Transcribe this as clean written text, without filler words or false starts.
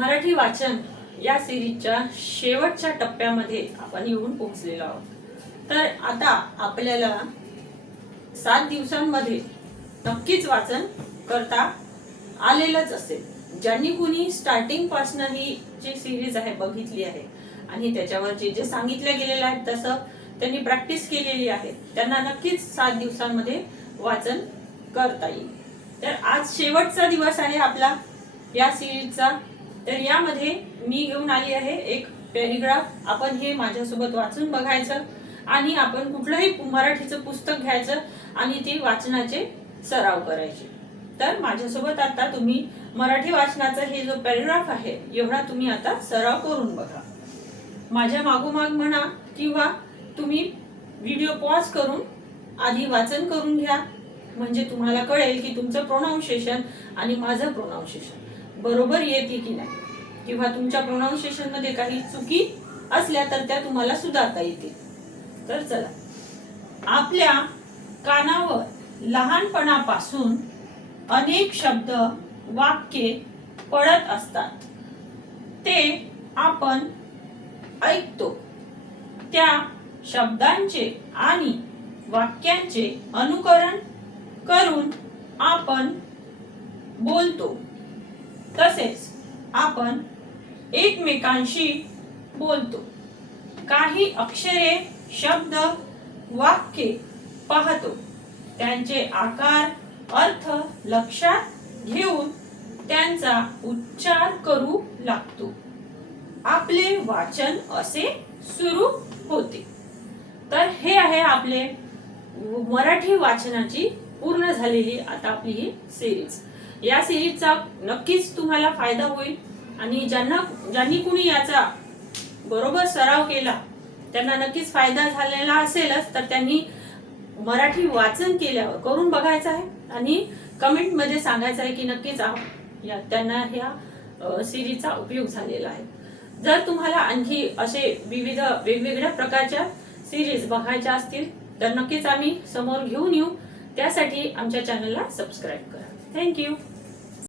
मराठी वाचन या सिरीजच्या शेवटच्या टप्प्यामध्ये आपण येऊन पोहोचलेलो आहोत। तर आता आपल्याला 7 दिवसांमध्ये नक्कीच वाचन करता आलेलंच असेल। ज्यांनी कुणी स्टार्टिंग पासून ही जी सिरीज आहे बघितली आहे आणि त्याच्यावर जे जे सांगितले गेलेले आहे तसं त्यांनी प्रॅक्टिस केलेली आहे, त्यांना नक्कीच 7 दिवसांमध्ये वाचन करता येईल। तर आज शेवटचा दिवस आहे आपला या सिरीजचा। तर यामध्ये मी घेऊन आली आहे एक पॅराग्राफ। आपण हे माझ्यासोबत वाचून बघायचं आणि आपण कुठलंही मराठीचं पुस्तक घ्यायचं आणि ते वाचनाचे सराव करायचे। तर माझ्यासोबत आता तुम्ही मराठी वाचनाचा हे जो पॅराग्राफ आहे एवढा तुम्ही आता सराव करून बघा। माझ्या मागोमाग म्हणा किंवा तुम्ही व्हिडिओ पॉज करून आधी वाचन करून घ्या, म्हणजे तुम्हाला कळेल की तुमचं प्रोनाउन्सिएशन आणि माझं प्रोनाउन्सिएशन बरोबर येते की नाही, किंवा तुमच्या प्रोनाउन्सिएशन मध्ये काही चुकी असल्या तर त्या तुम्हाला सुधारता येतील। तर चला, आपल्या कानावर लहानपणापासून अनेक शब्द वाक्ये पडत असतात, ते आपण ऐकतो। त्या शब्दांचे आणि वाक्यांचे अनुकरण करून आपण बोलतो, तसेच आपण एकमेकांशी बोलतो। काही अक्षरे, शब्द, वाक्ये पाहतो, त्यांचे आकार, अर्थ लक्षात घेऊन त्यांचा उच्चार करू लागतो। आपले वाचन असे सुरू होते। तर हे आहे आपले मराठी वाचनाची पूर्ण झालेली आता आपली ही सिरीज। या सिरीजचा नक्कीच तुम्हाला फायदा होईल आणि ज्यांनी कुणी याचा बरोबर सराव केला त्यांना नक्कीच फायदा झालेला असेलच। तर त्यांनी मराठी वाचन केल्यावर करून बघायचं आहे आणि कमेंट मध्ये सांगायचं आहे की नक्कीच त्यांना ह्या सिरीजचा उपयोग झालेला आहे। जर तुम्हाला आणखी असे विविध वेगवेगळ्या प्रकारच्या सिरीज बघायच्या असतील तर नक्कीच आम्ही समोर घेऊन येऊ। त्यासाठी आमच्या चॅनलला सबस्क्राईब करा। थँक्यू।